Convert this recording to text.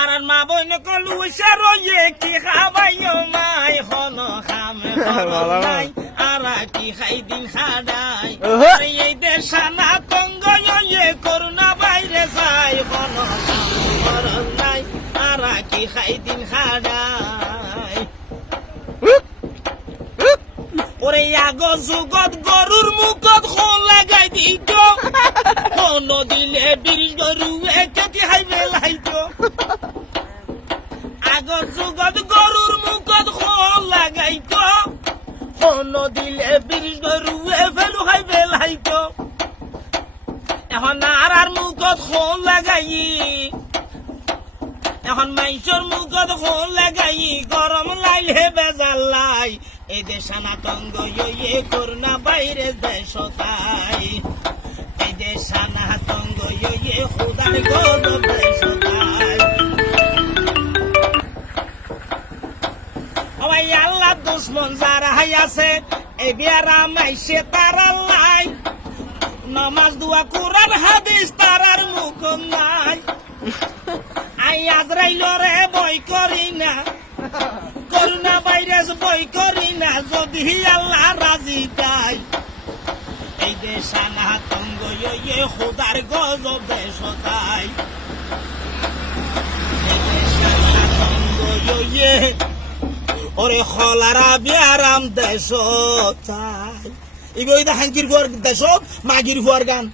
আর মা বইন কলু রয়ে কি খাবাইও মাই হন খামে নাই আর কি খাই দিন খাডাই এই দেশানা তঙ্গ করুণা বাইরে যাই হন খাম নাই আর কি খাই দিন খাডাই ওরে আগ যুগত গরুর মুখত খোল লাগাই দিত কোন দিলে বিরিশ গরুয়ে কেটি হাইবে লাইত আগর যুগত গরুর মুখত খোল লাগাইত কোন দিলে বিরিশ গরুয়ে ফেলু হাইবে লাইত এখন আর মুখত খোল লাগাই এখন মাইসর মুখত খোল লাগাই গরম লাইলে বেজাল লাই এই দেশানা তঙ্গ ইয়ে করুণা বাইরে দেশ তাই এই দেশানা তঙ্গ ইয়ে খুদার গদ দেশ তাই ওই আল্লাহ দুশ্মন যারা আছে এই বিয়ারা মাইসে তারা লাই নামাজ দোয়া কুরআন হাদিস তারার মুখ নাই আই আজরাইল রে বই করি না করুণা ভাইরাস বই করি না যদি আল্লাহ রাজি তাই এই দেশানা তঙ্গ ইয়ে খুদার গজব দেশ তাই এই দেশানা তঙ্গ ইয়ে ওরে খলারা বিয়ারাম দেশ তাই ইবই দা হাঙ্কির ঘর দেশ মাগির ঘর গান